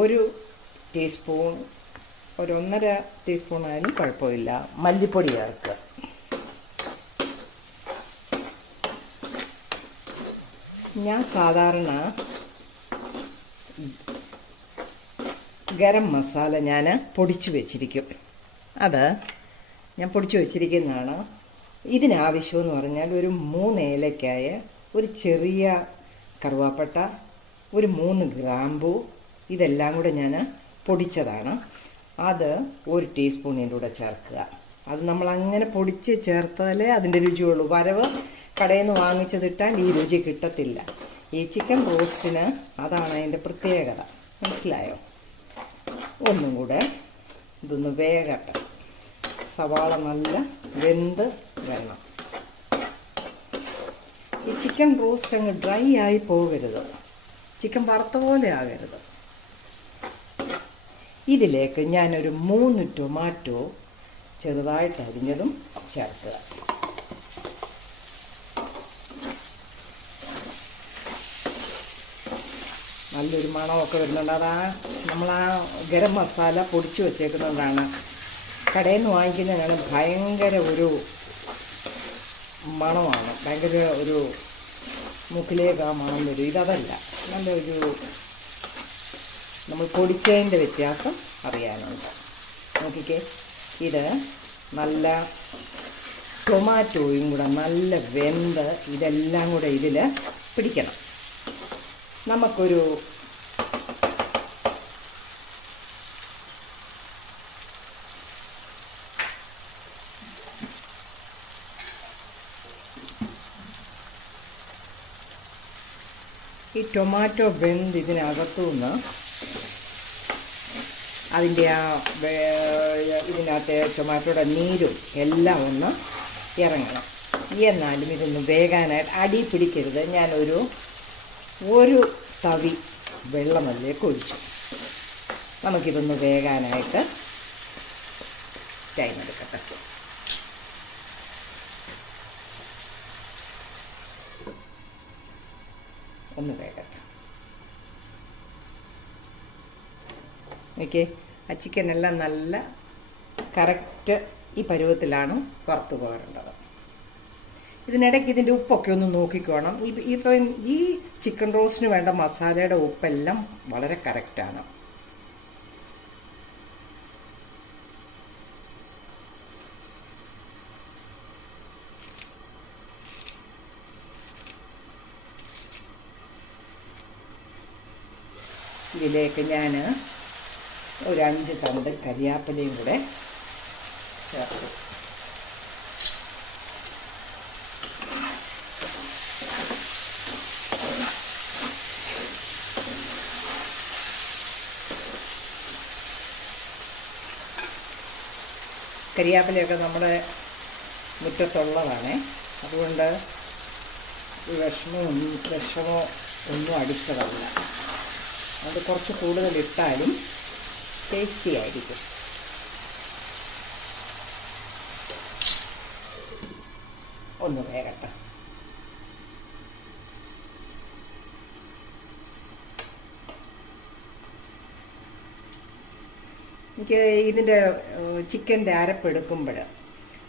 ഒരു ടീസ്പൂൺ, 1.5 ടീസ്പൂൺ ആയാലും കുഴപ്പമില്ല മല്ലിപ്പൊടി ചേർക്കുക. ഞാൻ സാധാരണ ഗരം മസാല ഞാൻ പൊടിച്ചു വെച്ചിരിക്കും, അത് ഞാൻ പൊടിച്ചു വെച്ചിരിക്കുന്നതാണ്. ഇതിനാവശ്യമെന്ന് പറഞ്ഞാൽ ഒരു 3 ഏലക്കായ, ഒരു ചെറിയ കറുവാപ്പട്ട, ഒരു 3 ഗ്രാമ്പൂ, ഇതെല്ലാം കൂടെ ഞാൻ പൊടിച്ചതാണ്. അത് 1 ടീസ്പൂണിൻ്റെ കൂടെ ചേർക്കുക. അത് നമ്മൾ അങ്ങനെ പൊടിച്ച് ചേർത്താലേ അതിൻ്റെ രുചിയുള്ളൂ. വരവ് കടയിൽ നിന്ന് വാങ്ങിച്ചതിട്ടാൽ ഈ രുചി കിട്ടത്തില്ല. ഈ ചിക്കൻ റോസ്റ്റിന് അതാണ് അതിൻ്റെ പ്രത്യേകത, മനസ്സിലായോ? ഒന്നും കൂടെ ഇതൊന്ന് വേകട്ടെ, സവാള നല്ല വെന്ത് വരണം. ഈ ചിക്കൻ റോസ്റ്റ് അങ്ങ് ഡ്രൈ ആയി പോകരുത്, ചിക്കൻ വറുത്ത പോലെ ആകരുത്. ഇതിലേക്ക് ഞാനൊരു 3 ടൊമാറ്റോ ചെറുതായിട്ട് അരിഞ്ഞതും ചേർക്കുക. നല്ലൊരു മണമൊക്കെ വരുന്നുണ്ട്. നമ്മൾ ഗരം മസാല പൊടിച്ചു വച്ചേക്കുന്നതാണ്. കടയിൽ നിന്ന് വാങ്ങിക്കുന്നതിനാണ് ഭയങ്കര ഒരു മണമാണ്, ഭയങ്കര ഒരു മൂക്കിലേക്ക് ആ മണം വരും. ഇതല്ല, നല്ലൊരു നമ്മൾ പൊടിച്ചതിൻ്റെ വ്യത്യാസം അറിയാനുണ്ട്. നോക്കിക്കേ, ഇത് നല്ല ടൊമാറ്റോയും കൂടെ നല്ല വെന്ത് ഇതെല്ലാം കൂടെ ഇതിൽ പിടിക്കണം. നമുക്കൊരു ഈ ടൊമാറ്റോ വെന്ത് ഇതിനകത്തുനിന്ന് അതിൻ്റെ ആ ഇതിനകത്തെ ടൊമാറ്റോയുടെ നീരും എല്ലാം ഒന്ന് ഇറങ്ങണം. എന്നാലും ഇതൊന്ന് വേകാനായിട്ട് അടി പിടിക്കരുത്. ഞാനൊരു തവി വെള്ളം അതിലേക്ക് ഒഴിച്ചു. നമുക്കിതൊന്ന് വേകാനായിട്ട് ടൈം എടുക്കട്ടെ. ഒന്ന് വേകട്ടെ. ഓക്കെ, ആ ചിക്കനെല്ലാം നല്ല കറക്റ്റ് ഈ പരുവത്തിലാണ് വറുത്ത് കോരേണ്ടത്. ഇതിനിടയ്ക്ക് ഇതിൻ്റെ ഉപ്പൊക്കെ ഒന്ന് നോക്കിക്കോണം. ഇപ്പം ഈ ചിക്കൻ റോസ്റ്റിന് വേണ്ട മസാലയുടെ ഉപ്പെല്ലാം വളരെ കറക്റ്റാണ്. ഇതിലേക്ക് ഞാൻ ഒരു 5 തണ്ട് കരിയാപ്പിലയും കൂടെ ചേർത്തു. കരിയാപ്പിലയൊക്കെ നമ്മുടെ മുറ്റത്തുള്ളതാണ്, അതുകൊണ്ട് വിഷമോ ഒന്നും അടിച്ചതല്ല. അത് കുറച്ച് കൂടുതൽ ഇട്ടാലും ടേസ്റ്റി ആയിരിക്കും. ഒന്ന് വേകട്ടെ. എനിക്ക് ഇതിൻ്റെ ചിക്കൻ്റെ അരപ്പെടുക്കുമ്പോൾ,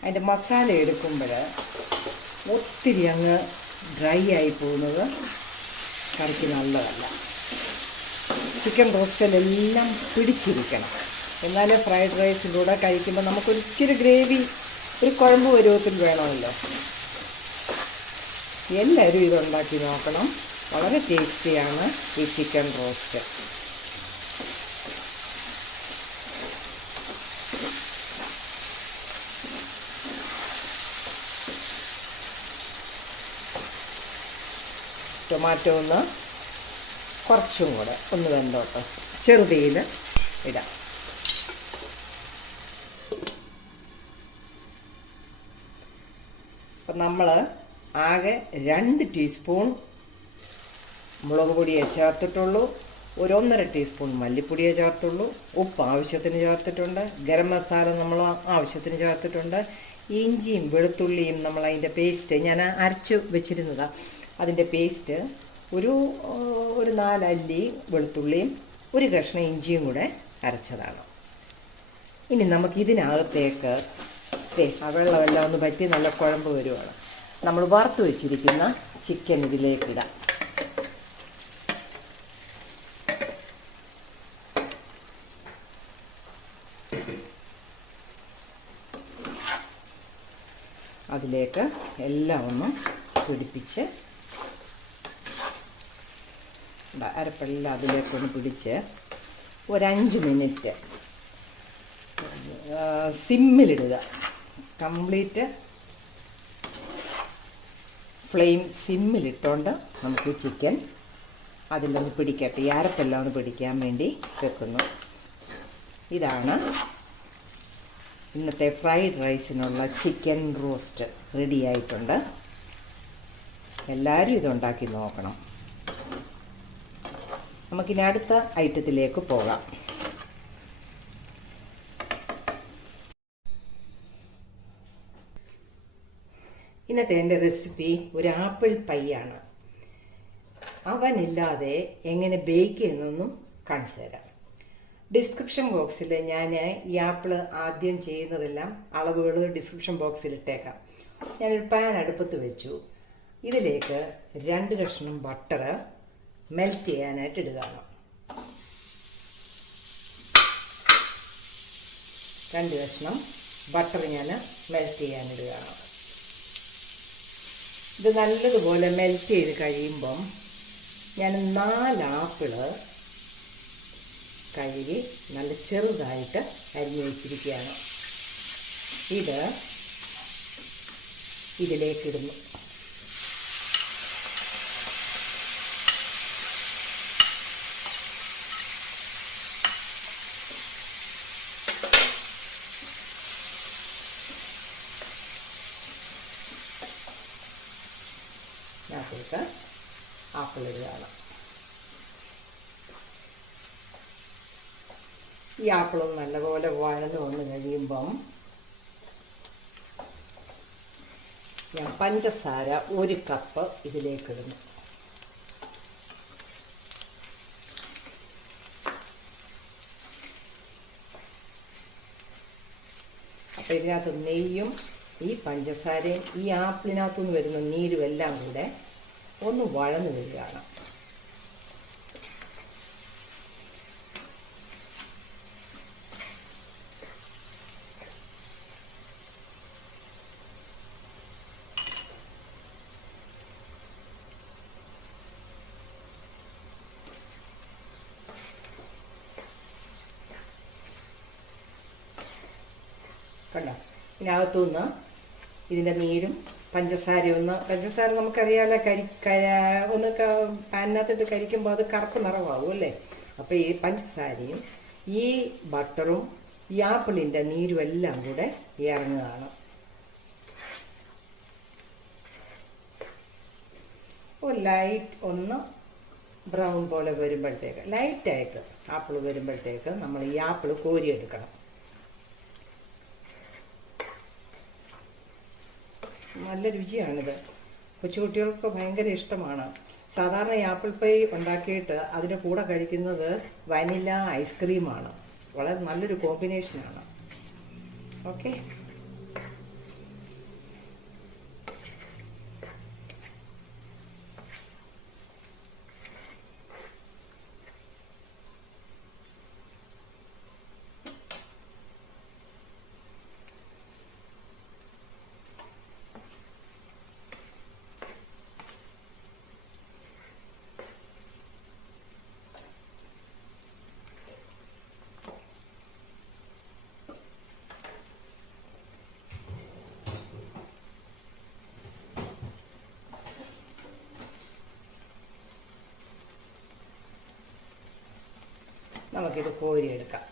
അതിൻ്റെ മസാല എടുക്കുമ്പോൾ ഒത്തിരി അങ്ങ് ഡ്രൈ ആയി പോകുന്നത് കറിക്ക് നല്ലതല്ല. ചിക്കൻ റോസ്റ്റിലെല്ലാം പിടിച്ചിരിക്കണം. എന്നാലേ ഫ്രൈഡ് റൈസിൻ്റെ കൂടെ കഴിക്കുമ്പോൾ നമുക്കൊരു ഇച്ചിരി ഗ്രേവി, ഒരു കുഴമ്പ് പരുവത്തിൽ വേണമല്ലോ. എല്ലാവരും ഇതുണ്ടാക്കി നോക്കണം. വളരെ ടേസ്റ്റിയാണ് ഈ ചിക്കൻ റോസ്റ്റ്. ടൊമാറ്റോ ഒന്ന് കുറച്ചും കൂടെ ഒന്ന് വെന്തോട്ടെ. ചെറുതീയിൽ ഇടാം. അപ്പം നമ്മൾ ആകെ 2 ടീസ്പൂൺ മുളക് പൊടിയെ ചേർത്തിട്ടുള്ളൂ, 1.5 ടീസ്പൂൺ മല്ലിപ്പൊടിയെ ചേർത്തുള്ളൂ, ഉപ്പ് ആവശ്യത്തിന് ചേർത്തിട്ടുണ്ട്, ഗരം മസാല നമ്മൾ ആവശ്യത്തിന് ചേർത്തിട്ടുണ്ട്, ഇഞ്ചിയും വെളുത്തുള്ളിയും നമ്മൾ അതിൻ്റെ പേസ്റ്റ് ഞാൻ അരച്ച് വെച്ചിരുന്നതാണ്. അതിൻ്റെ പേസ്റ്റ് ഒരു 4 അല്ലി വെളുത്തുള്ളിയും 1 കഷ്ണം ഇഞ്ചിയും കൂടെ അരച്ചതാണ്. ഇനി നമുക്ക് ഇതിനകത്തേക്ക് ആ വെള്ളമെല്ലാം ഒന്ന് പറ്റി നല്ല കുഴമ്പ് വരുവാണ്. നമ്മൾ വറുത്ത് വെച്ചിരിക്കുന്ന ചിക്കൻ ഇതിലേക്കിടാം. അതിലേക്ക് എല്ലാം ഒന്ന് പിടിപ്പിച്ച് അരപ്പെല്ലാം അതിലേക്കൊന്ന് പിടിച്ച് ഒരു 5 മിനിറ്റ് സിമ്മിലിടുക. കംപ്ലീറ്റ് ഫ്ലെയിം സിമ്മിലിട്ടുകൊണ്ട് നമുക്ക് ചിക്കൻ അതിലൊന്ന് പിടിക്കട്ടെ. ഈ അരപ്പെല്ലാം ഒന്ന് പിടിക്കാൻ വേണ്ടി വെക്കുന്നു. ഇതാണ് ഇന്നത്തെ ഫ്രൈഡ് റൈസിനുള്ള ചിക്കൻ റോസ്റ്റ് റെഡി ആയിട്ടുണ്ട്. എല്ലാവരും ഇതുണ്ടാക്കി നോക്കണം. നമുക്കിനി അടുത്ത ഐറ്റത്തിലേക്ക് പോകാം. ഇന്നത്തെ എൻ്റെ റെസിപ്പി ഒരു ആപ്പിൾ പൈ ആണ്. അവനില്ലാതെ എങ്ങനെ ബേക്ക് ചെയ്യുന്നതെന്നും കാണിച്ചു തരാം. ഡിസ്ക്രിപ്ഷൻ ബോക്സിൽ ഞാൻ ഈ ആപ്പിൾ ആദ്യം ചെയ്യുന്നതെല്ലാം അളവുകൾ ഡിസ്ക്രിപ്ഷൻ ബോക്സിൽ ഇട്ടേക്കാം. ഞാനൊരു പാൻ അടുപ്പത്ത് വെച്ചു. ഇതിലേക്ക് 2 കഷ്ണം ബട്ടർ മെൽറ്റ് ചെയ്യാനായിട്ട് ഇടുകയാണ്. 2 കഷ്ണം ബട്ടർ ഞാൻ മെൽറ്റ് ചെയ്യാനിടുകയാണ്. ഇത് നല്ലതുപോലെ മെൽറ്റ് ചെയ്ത് കഴിയുമ്പം ഞാൻ 4 ആപ്പിള് കഴുകി നല്ല ചെറുതായിട്ട് അരിഞ്ഞു വെച്ചിരിക്കുകയാണ്. ഇതിലേക്കിടുന്നു. അതിലേക്ക് ആപ്പിൾ ഇടുകയാണ്. ഈ ആപ്പിളും നല്ലപോലെ വഴന്ന് വന്ന് കഴിയുമ്പം ഞാൻ പഞ്ചസാര 1 കപ്പ് ഇതിലേക്കിടുന്നു. അപ്പോൾ ഇതിനകത്ത് നെയ്യും ഈ പഞ്ചസാരയും ഈ ആപ്പിളിനകത്തുനിന്ന് വരുന്ന നീരും എല്ലാം കൂടെ ഒന്ന് വഴന്ന് വരികയാണ്. കണ്ടോ? ഇതിനകത്തുനിന്ന് ഇതിൻ്റെ നീരും പഞ്ചസാര നമുക്കറിയാമല്ലോ, ഒന്ന് പാനിനകത്തിട്ട് കരിക്കുമ്പോൾ അത് കറുപ്പ് നിറമാവും അല്ലേ. അപ്പോൾ ഈ പഞ്ചസാരയും ഈ ബട്ടറും ഈ ആപ്പിളിൻ്റെ നീരും എല്ലാം കൂടെ ഇറങ്ങുകയാണ്. ലൈറ്റ് ഒന്ന് ബ്രൗൺ പോലെ വരുമ്പോഴത്തേക്ക്, ലൈറ്റായിട്ട് ആപ്പിൾ വരുമ്പോഴത്തേക്ക് നമ്മൾ ഈ ആപ്പിൾ കോരിയെടുക്കണം. നല്ല രുചിയാണിത്. കൊച്ചുകുട്ടികൾക്ക് ഭയങ്കര ഇഷ്ടമാണ്. സാധാരണ ഈ ആപ്പിൾ പൈ ഉണ്ടാക്കിയിട്ട് അതിൻ്റെ കൂടെ കഴിക്കുന്നത് വനില ഐസ്ക്രീമാണ്. വളരെ നല്ലൊരു കോമ്പിനേഷനാണ്. ഓക്കെ, നമുക്കിത് കോരിയെടുക്കാം.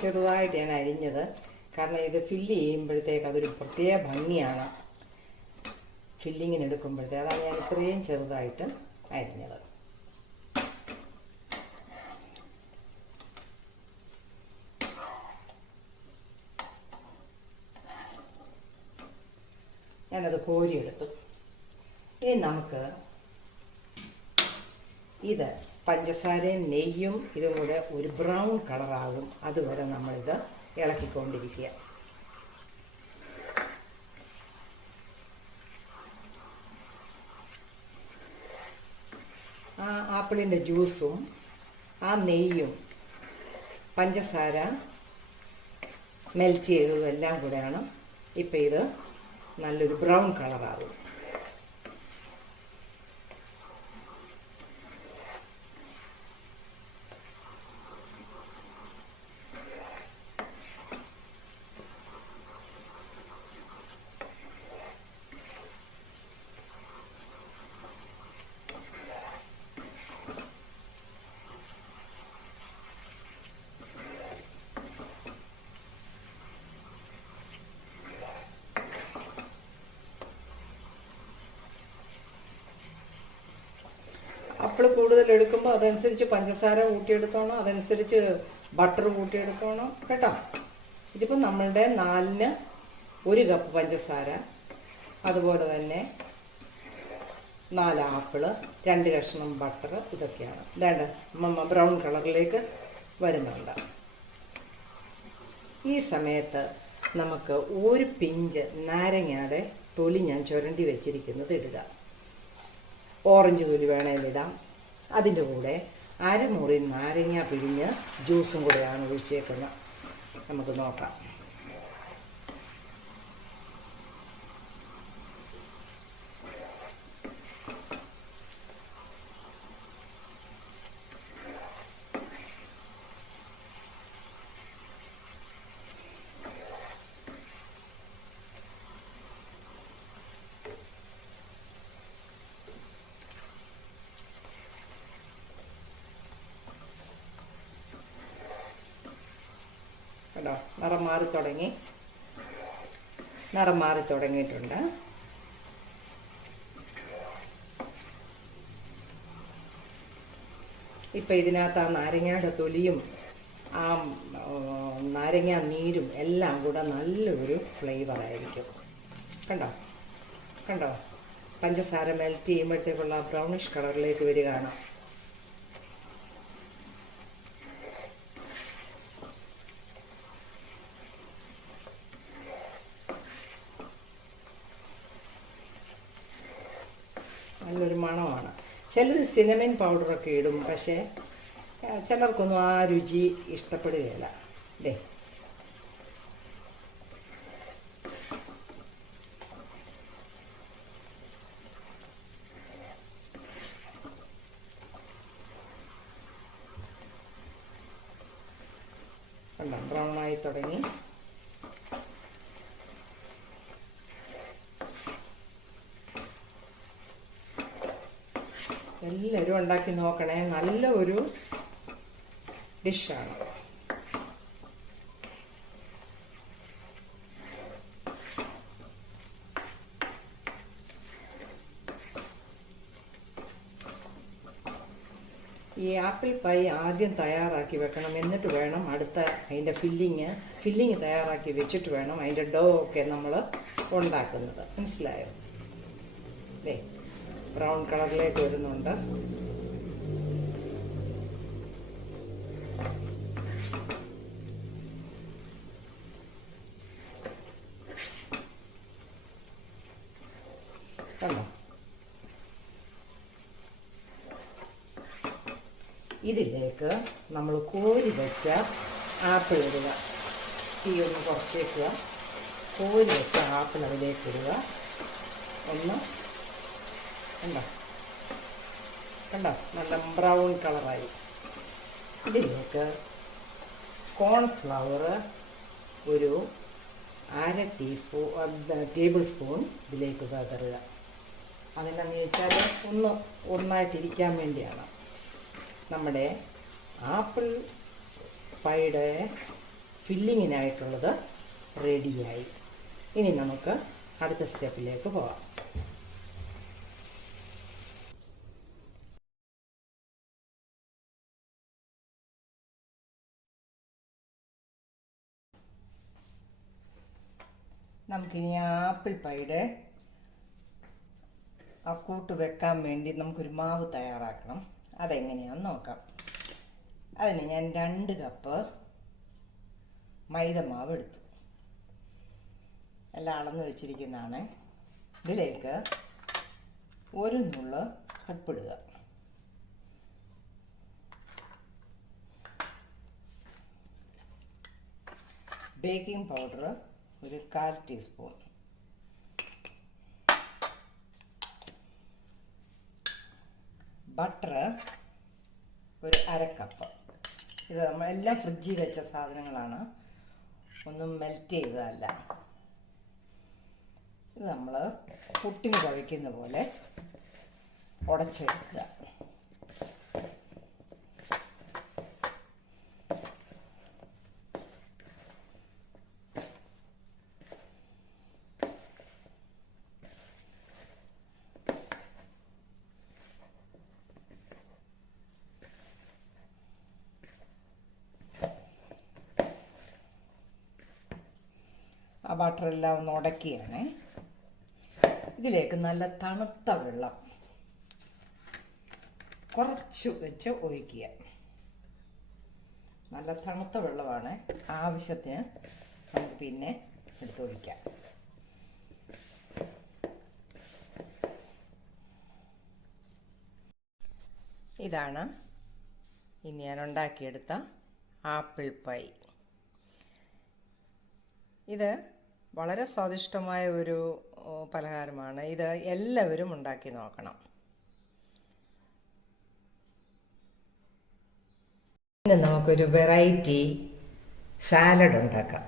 ചെറുതായിട്ട് ഞാൻ അരിഞ്ഞത്, കാരണം ഇത് ഫില്ല് ചെയ്യുമ്പോഴത്തേക്ക് അതൊരു പ്രത്യേക ഭംഗിയാണ്. ഫില്ലിങ്ങിന് എടുക്കുമ്പോഴത്തേക്ക് അതാണ് ഞാൻ ഇത്രയും ചെറുതായിട്ട് അരിഞ്ഞത്. ഞാനത് കോരിയെടുത്തു. ഇനി നമുക്ക് ഇത് പഞ്ചസാരയും നെയ്യും ഇതും കൂടെ ഒരു ബ്രൗൺ കളറാകും അതുവരെ നമ്മളിത് ഇളക്കിക്കൊണ്ടിരിക്കുക. ആ ആപ്പിളിൻ്റെ ജ്യൂസും ആ നെയ്യും പഞ്ചസാര മെൽറ്റ് ചെയ്തതും എല്ലാം കൂടെയാണ് ഇപ്പം ഇത് നല്ലൊരു ബ്രൗൺ കളറാകും. ആപ്പിൾ കൂടുതൽ എടുക്കുമ്പോൾ അതനുസരിച്ച് പഞ്ചസാര കൂട്ടിയെടുത്തോണം, അതനുസരിച്ച് ബട്ടർ കൂട്ടിയെടുക്കണം കേട്ടോ. ഇതിപ്പോൾ നമ്മളുടെ 4-ന് 1 കപ്പ് പഞ്ചസാര, അതുപോലെ തന്നെ 4 ആപ്പിള്, 2 കഷ്ണം ബട്ടർ, ഇതൊക്കെയാണ്. ഇതാണ്ട് ബ്രൗൺ കളറിലേക്ക് വരുന്നുണ്ട്. ഈ സമയത്ത് നമുക്ക് ഒരു പിഞ്ച് നാരങ്ങയുടെ തൊലി ഞാൻ ചുരണ്ടി വെച്ചിരിക്കുന്നത് ഇടുക. ഓറഞ്ച് തൊലി വേണേൽ ഇടാം. അതിൻ്റെ കൂടെ അരമുറി നാരങ്ങ പിഴിഞ്ഞ് ജ്യൂസും കൂടെയാണ് ഒഴിച്ചേക്കുന്നത്. നമുക്ക് നോക്കാം. കേട്ടോ, നിറം മാറി തുടങ്ങിയിട്ടുണ്ട്. ഇപ്പം ഇതിനകത്ത് ആ നാരങ്ങയുടെ തൊലിയും ആ നാരങ്ങ നീരും എല്ലാം കൂടെ നല്ലൊരു ഫ്ലേവറായിരിക്കും. കണ്ടോ പഞ്ചസാര മെൽറ്റ് ചെയ്യുമ്പോഴത്തേക്കുള്ള ബ്രൗണിഷ് കളറിലേക്ക് വരികയാണ്. നല്ലൊരു മണമാണ്. ചിലർ സിനമൻ പൗഡറൊക്കെ ഇടും, പക്ഷേ ചിലർക്കൊന്നും ആ രുചി ഇഷ്ടപ്പെടുകയില്ല. ദേ കണ്ടോ, ബ്രൗണായി തുടങ്ങി. എല്ലാവരും ഉണ്ടാക്കി നോക്കണേ, നല്ല ഒരു ഡിഷാണ്. ഈ ആപ്പിൾ പൈ ആദ്യം തയ്യാറാക്കി വെക്കണം, എന്നിട്ട് വേണം അടുത്ത അതിൻ്റെ ഫില്ലിങ് തയ്യാറാക്കി വെച്ചിട്ട് വേണം അതിൻ്റെ ഡോ ഒക്കെ നമ്മൾ ഉണ്ടാക്കുന്നത്. മനസ്സിലായോ? ദേ ബ്രൗൺ കളറിലേക്ക് വരുന്നുണ്ട്. കണ്ടോ, ഇതിലേക്ക് നമ്മൾ കോരി വെച്ച ആപ്പിൾ ഇടുക. തീ ഒന്ന് കുറച്ചേക്കുക. കോരി വെച്ച ആപ്പിൾ അതിലേക്ക് ഇടുക. ഒന്ന് കണ്ടോ നല്ല ബ്രൗൺ കളറായി. ഇതിലേക്ക് കോൺഫ്ലവർ ഒരു ടേബിൾ സ്പൂൺ ഇതിലേക്ക് പകരുക. അതെന്നാന്ന് ചോദിച്ചാൽ ഒന്നായിട്ടിരിക്കാൻ വേണ്ടിയാണ്. നമ്മുടെ ആപ്പിൾ പൈയുടെ ഫില്ലിങ്ങിനായിട്ടുള്ളത് റെഡിയായി. ഇനി നമുക്ക് അടുത്ത സ്റ്റെപ്പിലേക്ക് പോകാം. നമുക്കിനി ആപ്പിൾ പൈയുടെ ആ കൂട്ട് വെക്കാൻ വേണ്ടി നമുക്കൊരു മാവ് തയ്യാറാക്കണം. അതെങ്ങനെയാണെന്ന് നോക്കാം. അതിന് ഞാൻ 2 കപ്പ് മൈദമാവ് എടുത്തു. എല്ലാം അളന്ന് വെച്ചിരിക്കുന്നതാണ്. ഇതിലേക്ക് ഒരു നുള്ള് ഉപ്പിടുക. ബേക്കിംഗ് പൗഡർ ഒരു 1/4 ടീസ്പൂൺ. ബട്ടർ ഒരു 1/2 കപ്പ്. ഇത് നമ്മളെല്ലാം ഫ്രിഡ്ജിൽ വെച്ച സാധനങ്ങളാണ്, ഒന്നും മെൽറ്റ് ചെയ്തതല്ല. ഇത് നമ്മൾ പുട്ടിന് കുഴയ്ക്കുന്ന പോലെ ഉടച്ചെടുക്കുക. ആ ബട്ടറെല്ലാം ഒന്ന് ഉടക്കിയാണ്. ഇതിലേക്ക് നല്ല തണുത്ത വെള്ളം കുറച്ച് വെച്ച് ഒഴിക്കുക. നല്ല തണുത്ത വെള്ളമാണ് ആവശ്യത്തിന്. നമുക്ക് പിന്നെ എടുത്തൊഴിക്കാം. ഇതാണ് ഇനി ഞാൻ ഉണ്ടാക്കിയെടുത്ത ആപ്പിൾ പൈ. ഇത് വളരെ സ്വാദിഷ്ടമായ ഒരു പലഹാരമാണ്. ഇത് എല്ലാവരും ഉണ്ടാക്കി നോക്കണം. ഇന്ന് നമുക്കൊരു വെറൈറ്റി സാലഡ് ഉണ്ടാക്കാം.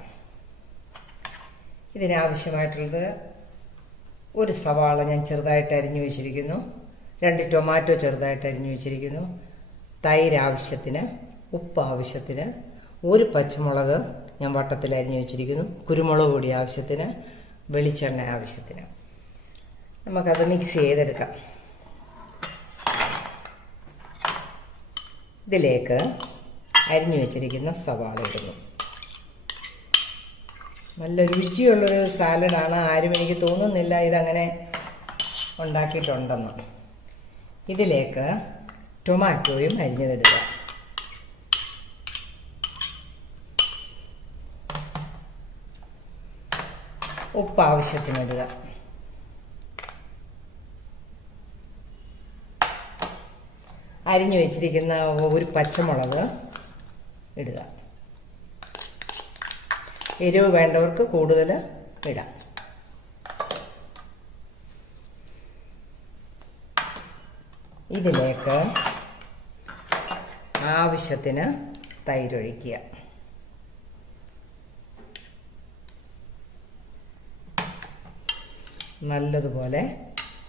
ഇതിനാവശ്യമായിട്ടുള്ളത് ഒരു സവാള ഞാൻ ചെറുതായിട്ട് അരിഞ്ഞു വെച്ചിരിക്കുന്നു, 2 ടൊമാറ്റോ ചെറുതായിട്ട് അരിഞ്ഞു വെച്ചിരിക്കുന്നു, തൈര് ആവശ്യത്തിന്, ഉപ്പ് ആവശ്യത്തിന്, 1 പച്ചമുളക് ഞാൻ വട്ടത്തിൽ അരിഞ്ഞു വെച്ചിരിക്കുന്നു, കുരുമുളക് പൊടി ആവശ്യത്തിന്, വെളിച്ചെണ്ണ ആവശ്യത്തിന്. നമുക്കത് മിക്സ് ചെയ്തെടുക്കാം. ഇതിലേക്ക് അരിഞ്ഞു വെച്ചിരിക്കുന്ന സവാള ഇടുന്നു. നല്ല രുചിയുള്ളൊരു സാലഡാണ്. ആരും എനിക്ക് തോന്നുന്നില്ല ഇതങ്ങനെ ഉണ്ടാക്കിയിട്ടുണ്ടെന്ന്. ഇതിലേക്ക് ടൊമാറ്റോയും അരിഞ്ഞതിടുക. ഉപ്പ് ആവശ്യത്തിനിടുക. അരിഞ്ഞു വെച്ചിരിക്കുന്ന 1 പച്ചമുളക് ഇടുക. എരിവ് വേണ്ടവർക്ക് കൂടുതൽ ഇടാം. ഇതിലേക്ക് ആവശ്യത്തിന് തൈരൊഴിക്കുക. നല്ലതുപോലെ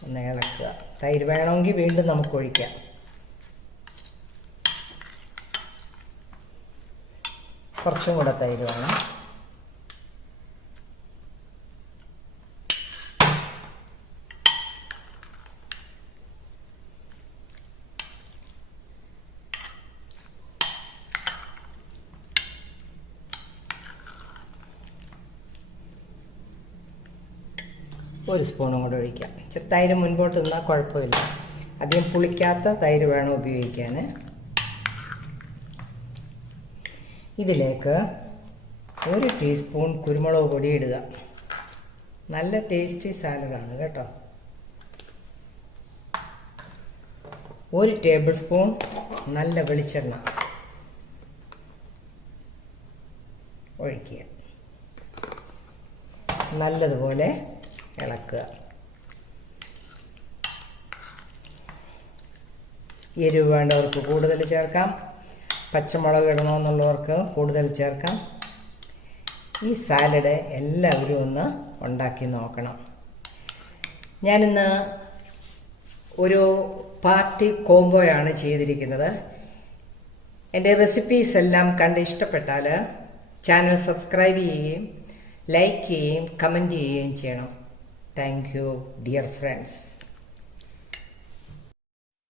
ഒന്ന് ഇളക്കുക. തൈര് വേണമെങ്കിൽ വീണ്ടും നമുക്ക് ഒഴിക്കാം. കുറച്ചും കൂടെ തൈര് വേണം. ഒരു സ്പൂണും കൂടെ ഒഴിക്കാം. തൈര് മുൻപോട്ട് നിന്നാൽ കുഴപ്പമില്ല. അധികം പുളിക്കാത്ത തൈര് വേണം ഉപയോഗിക്കാൻ. ഇതിലേക്ക് 1 ടീസ്പൂൺ കുരുമുളക് പൊടി ഇടുക. നല്ല ടേസ്റ്റി സാലഡാണ് കേട്ടോ. 1 ടേബിൾ സ്പൂൺ നല്ല വെളിച്ചെണ്ണ ഒഴിക്കുക. നല്ലതുപോലെ ഇളക്കുക. എരിവ് വേണ്ടവർക്ക് കൂടുതൽ ചേർക്കാം, പച്ചമുളക് ഇടണമെന്നുള്ളവർക്ക് കൂടുതൽ ചേർക്കാം. ഈ സാലഡ് എല്ലാവരും ഒന്ന് ഉണ്ടാക്കി നോക്കണം. ഞാനിന്ന് ഒരു പാർട്ടി കോംബോയാണ് ചെയ്തിരിക്കുന്നത്. എൻ്റെ റെസിപ്പീസ് എല്ലാം കണ്ട് ഇഷ്ടപ്പെട്ടാൽ ചാനൽ സബ്സ്ക്രൈബ് ചെയ്യുകയും ലൈക്ക് ചെയ്യുകയും കമൻറ്റ് ചെയ്യുകയും ചെയ്യണം. Thank you, dear friends.